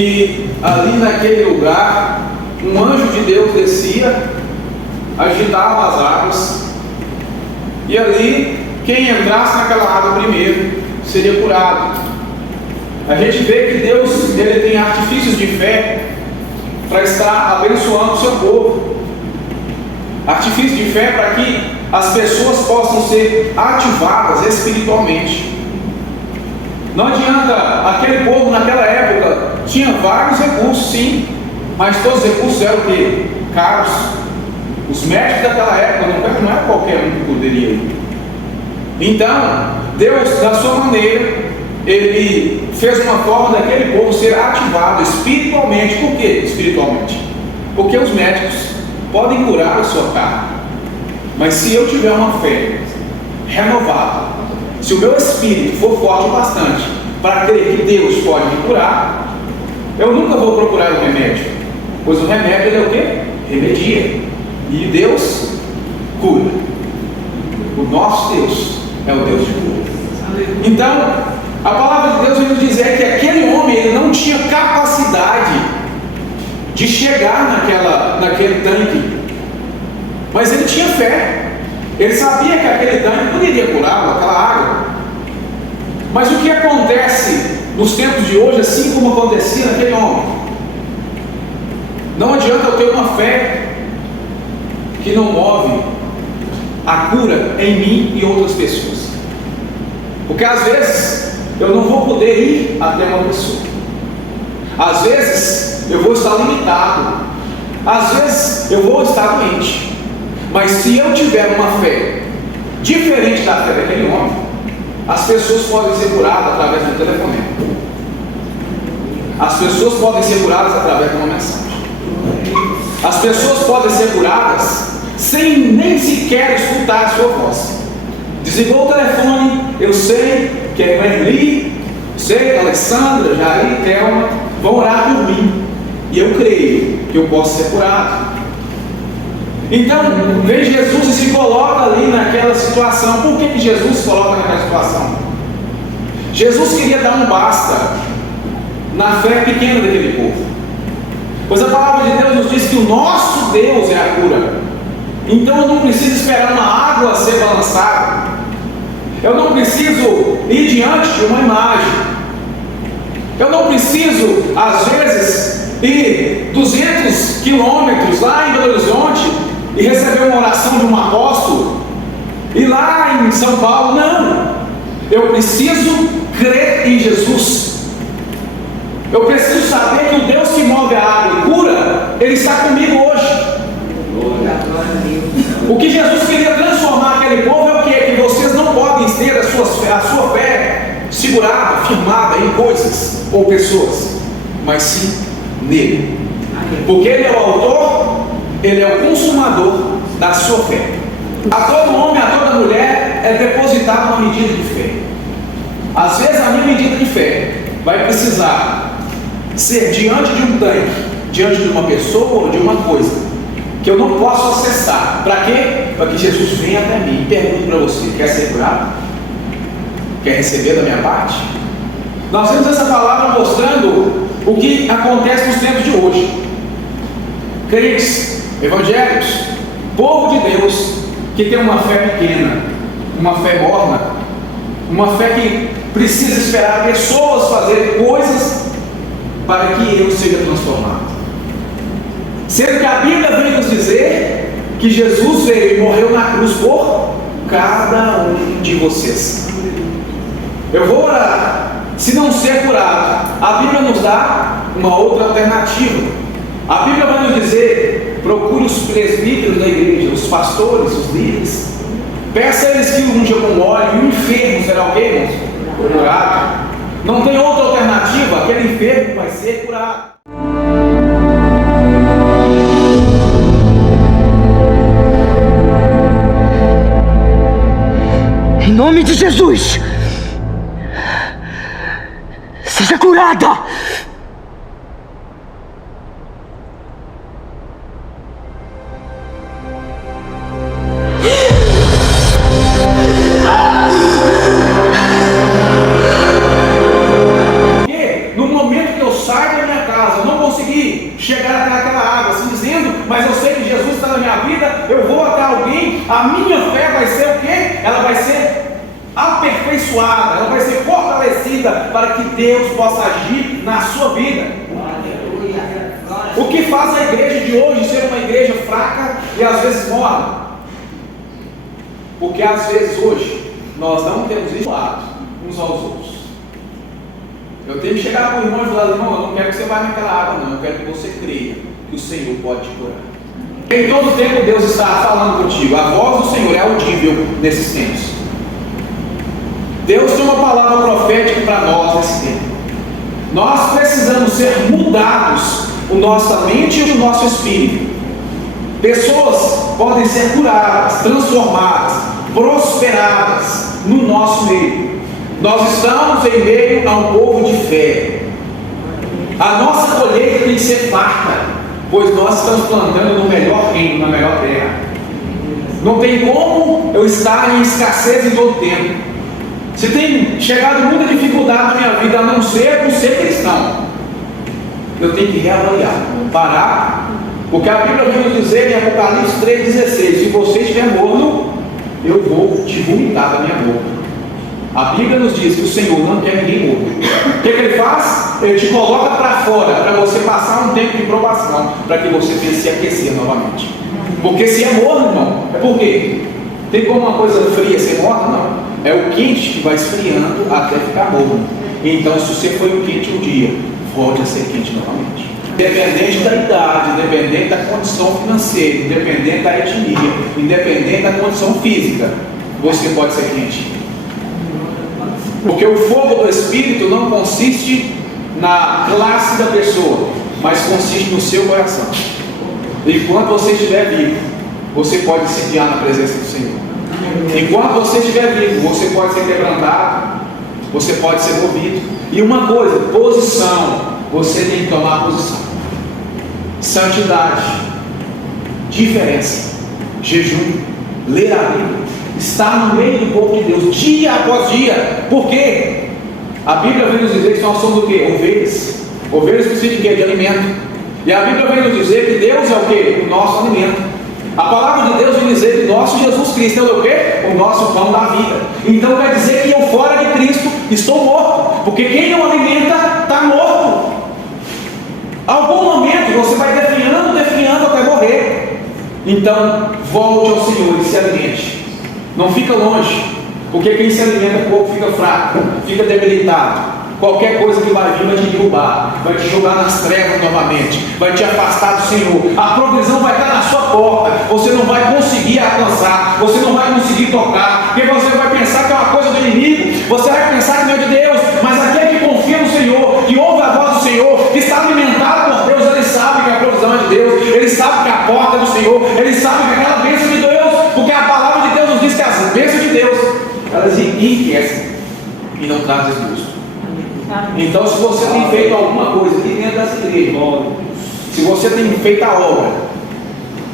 que ali naquele lugar um anjo de Deus descia, agitava as águas, e ali quem entrasse naquela água primeiro seria curado. A gente vê que Deus ele tem artifícios de fé para estar abençoando o seu povo. Artifício de fé para que as pessoas possam ser ativadas espiritualmente. Não adianta, aquele povo naquela época tinha vários recursos, sim, mas todos os recursos eram o quê? Caros. Os médicos daquela época não era qualquer um que poderia ir. Então, Deus, da sua maneira, Ele fez uma forma daquele povo ser ativado espiritualmente. Por quê? Espiritualmente. Porque os médicos podem curar a sua carne, mas se eu tiver uma fé renovada, se o meu espírito for forte o bastante para crer que Deus pode me curar, eu nunca vou procurar o remédio, pois o remédio ele é o quê? Remedia. E Deus cura. O nosso Deus é o Deus de cura. Então, a palavra de Deus vai nos dizer que aquele homem ele não tinha capacidade de chegar naquele tanque, mas ele tinha fé. Ele sabia que aquele tanque poderia curá-lo, aquela água. Mas o que acontece nos tempos de hoje, assim como acontecia naquele homem? Não adianta eu ter uma fé que não move a cura em mim e outras pessoas, porque às vezes eu não vou poder ir até uma pessoa, às vezes eu vou estar limitado, às vezes eu vou estar doente, mas se eu tiver uma fé diferente da fé daquele homem, as pessoas podem ser curadas através do telefonema, as pessoas podem ser curadas através de uma mensagem, as pessoas podem ser curadas sem nem sequer escutar a sua voz. Desligou o telefone, eu sei que a irmã Eli, eu sei que a Alessandra, Jair, Thelma vão orar por mim, e eu creio que eu posso ser curado. Então vem Jesus e se coloca ali naquela situação. Por que Jesus se coloca naquela situação? Jesus queria dar um basta na fé pequena daquele povo, pois a palavra de Deus nos diz que o nosso Deus é a cura. Então eu não preciso esperar uma água ser balançada, eu não preciso ir diante de uma imagem, eu não preciso às vezes ir 200 quilômetros lá em Belo Horizonte e receber uma oração de um apóstolo, e lá em São Paulo. Não, eu preciso crer em Jesus. Eu preciso saber que o Deus que move a água e cura, Ele está comigo hoje. O que Jesus queria transformar aquele povo é o que? Que vocês não podem ter a sua fé segurada, firmada em coisas ou pessoas, mas sim nele, porque Ele é o autor, Ele é o consumador da sua fé. A todo homem, a toda mulher é depositada uma medida de fé. Às vezes a minha medida de fé vai precisar ser diante de um tanque, diante de uma pessoa ou de uma coisa que eu não posso acessar. Para quê? Para que Jesus venha até mim e pergunte para você: quer ser curado? Quer receber da minha parte? Nós temos essa palavra mostrando o que acontece nos tempos de hoje. Crentes, evangélicos, povo de Deus que tem uma fé pequena, uma fé morna, uma fé que precisa esperar pessoas fazerem coisas para que eu seja transformado. Sendo que a Bíblia vem nos dizer que Jesus veio e morreu na cruz por cada um de vocês. Eu vou orar, se não ser curado, a Bíblia nos dá uma outra alternativa. A Bíblia vai nos dizer: procure os presbíteros da igreja, os pastores, os líderes, peça a eles que unjam com óleo, e o enfermo será o quê, irmãos? Curado. Não tem outra alternativa, aquele enfermo vai ser curado. Em nome de Jesus, seja curada. No momento que eu saio da minha casa, A minha fé vai ser o quê? Ela vai ser aperfeiçoada, ela vai ser fortalecida para que Deus possa agir na sua vida. O que faz a igreja de hoje ser uma igreja fraca e às vezes morna? Porque às vezes hoje nós não temos isolado uns aos outros. Eu tenho que chegar para o irmão e falar: irmão, eu não quero que você vá naquela água, não. Eu quero que você creia que o Senhor pode te curar. Em todo tempo Deus está falando contigo. A voz do Senhor é audível nesses tempos. Deus tem uma palavra profética para nós nesse tempo. Nós precisamos ser mudados, a nossa mente e o nosso espírito. Pessoas podem ser curadas, transformadas, prosperadas no nosso meio. Nós estamos em meio a um povo de fé. A nossa colheita tem que ser farta, pois nós estamos plantando no melhor reino, na melhor terra. Não tem como eu estar em escassez em todo tempo. Se tem chegado muita dificuldade na minha vida, a não ser por ser cristão, eu tenho que reavaliar, parar, porque a Bíblia vai nos dizer em Apocalipse 3,16: se você estiver morno, eu vou te vomitar da minha boca. A Bíblia nos diz que o Senhor não quer ninguém morto. O que ele faz? Ele te coloca para fora, para você passar um tempo de provação, para que você venha se aquecer novamente. Porque se é morno, irmão, é por quê? Tem como uma coisa fria ser morna? Não. É o quente que vai esfriando até ficar morno. Então, se você foi o quente um dia, volte a ser quente novamente. Independente da idade, independente da condição financeira, independente da etnia, independente da condição física, você pode ser quente. Porque o fogo do Espírito não consiste na classe da pessoa, mas consiste no seu coração. Enquanto você estiver vivo, você pode se guiar na presença do Senhor. Enquanto você estiver vivo, você pode ser quebrantado, você pode ser movido. E uma coisa, posição, você tem que tomar posição. Santidade, diferença, jejum, ler a Bíblia, estar no meio do povo de Deus, dia após dia. Por quê? A Bíblia vem nos dizer que nós somos o quê? Ovelhas. Ovelhas precisam de quê? De alimento. E a Bíblia vem nos dizer que Deus é o quê? O nosso alimento. A palavra de Deus vem dizer que nosso Jesus Cristo é o quê? O nosso pão da vida. Então quer dizer que eu fora de Cristo estou morto. Porque quem não alimenta está morto. Algum momento você vai definhando até morrer. Então volte ao Senhor e se alimente. Não fica longe, porque quem se alimenta pouco fica fraco, fica debilitado. Qualquer coisa que vai vir vai te derrubar, vai te jogar nas trevas novamente, vai te afastar do Senhor. A provisão vai estar na sua porta, você não vai conseguir alcançar, você não vai conseguir tocar, porque você vai pensar que é uma coisa do inimigo, você vai pensar que não é de Deus. Mas aquele que confia no Senhor, que ouve a voz do Senhor, que está alimentado por Deus, ele sabe que a provisão é de Deus, ele sabe que a porta é do Senhor, ele sabe que aquela bênção de Deus, porque a palavra de Deus nos diz que as bênçãos de Deus, elas enriquecem e não trazem desgosto. Então, se você tem feito alguma coisa aqui dentro dessa igreja, se você tem feito a obra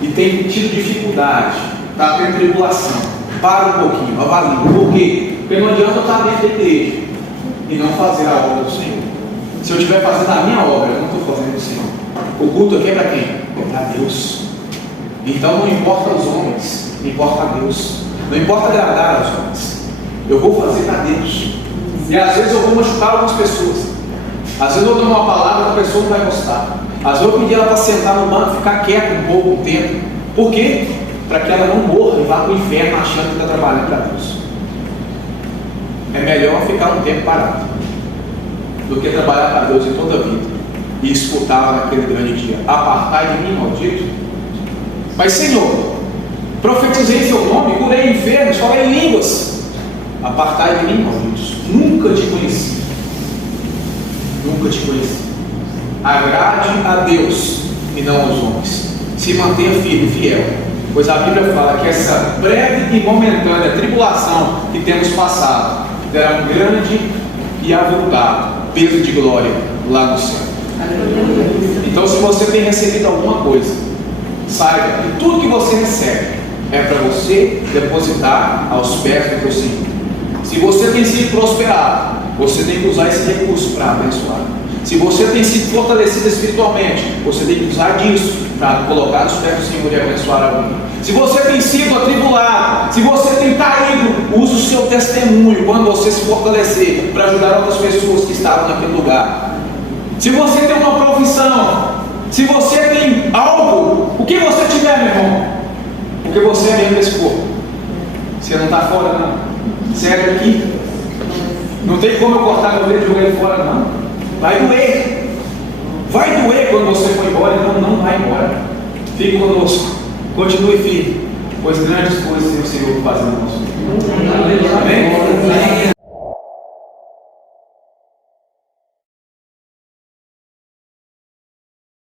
e tem tido dificuldade, está tendo tribulação, para um pouquinho, avalie. Por quê? Porque não adianta eu estar dentro da igreja e não fazer a obra do Senhor. Se eu estiver fazendo a minha obra, eu não estou fazendo do Senhor. O culto aqui é para quem? É para Deus. Então não importa os homens, importa a Deus. Não importa agradar aos homens, eu vou fazer para Deus. E às vezes eu vou machucar algumas pessoas. Às vezes eu dou uma palavra que a pessoa não vai gostar. Às vezes eu pedi ela para sentar no banco e ficar quieta um pouco, um tempo. Por quê? Para que ela não morra e vá para o inferno achando que está trabalhando para Deus. É melhor ficar um tempo parado do que trabalhar para Deus em toda a vida e escutá-la naquele grande dia. Apartai de mim, maldito. Mas Senhor, profetizei em seu nome, curei enfermos, falei em línguas. Apartai de mim, malditos. Nunca te conheci. Nunca te conheci. Agrade a Deus e não aos homens. Se mantenha firme e fiel. Pois a Bíblia fala que essa breve e momentânea tribulação que temos passado terá um grande e avultado peso de glória lá no céu. Então, se você tem recebido alguma coisa, saiba que tudo que você recebe é para você depositar aos pés do teu Senhor. Se você tem sido prosperado, você tem que usar esse recurso para abençoar. Se você tem sido fortalecido espiritualmente, você tem que usar disso para colocar os pés do Senhor e abençoar alguém. Se você tem sido atribulado, se você tem caído, use o seu testemunho quando você se fortalecer para ajudar outras pessoas que estavam naquele lugar. Se você tem uma profissão, se você tem algo, o que você tiver, meu irmão, porque você é membro desse corpo. Você não está fora, não. Você é daqui. Não tem como eu cortar meu dedo e jogar ele fora, não. Vai doer. Vai doer quando você for embora, então não vai embora. Fique conosco. Continue firme, pois grandes coisas tem o Senhor fazendo conosco. Amém?